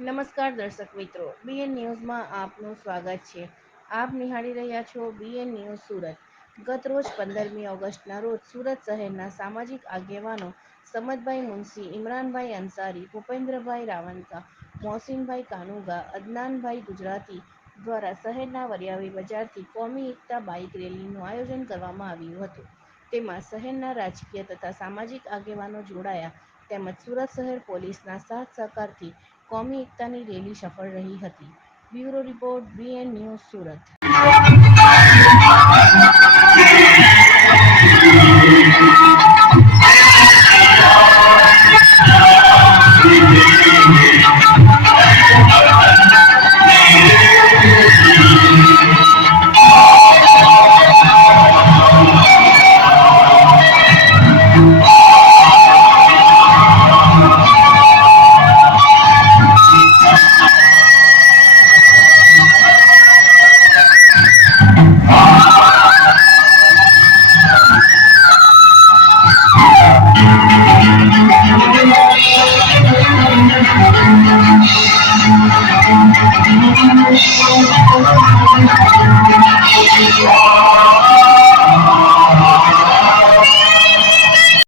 નમસ્કાર દર્શક મિત્રો, બીએન ન્યૂઝમાં આપનું સ્વાગત છે. આપ નિહાળી રહ્યા છો બીએન ન્યૂઝ સુરત. ગત રોજ 15મી ઓગસ્ટના રોજ સુરત શહેરના સામાજિક આગેવાનો સમદભાઈ મુનશી, ઇમરાનભાઈ અંસારી, ભૂપેન્દ્રભાઈ રાવલકા, મોહસીનભાઈ કાનુગા, અદનાનભાઈ ગુજરાતી દ્વારા શહેરના વરિયાવી બજારથી કોમી એકતા બાઇક રેલીનું આયોજન કરવામાં આવ્યું હતું. તેમાં શહેરના રાજકીય તથા સામાજિક આગેવાનો જોડાયા તેમજ સુરત શહેર પોલીસના સાથ સહકારથી કોમી એકતાની રેલી સફળ રહી હતી. Bureau report BN news Surat.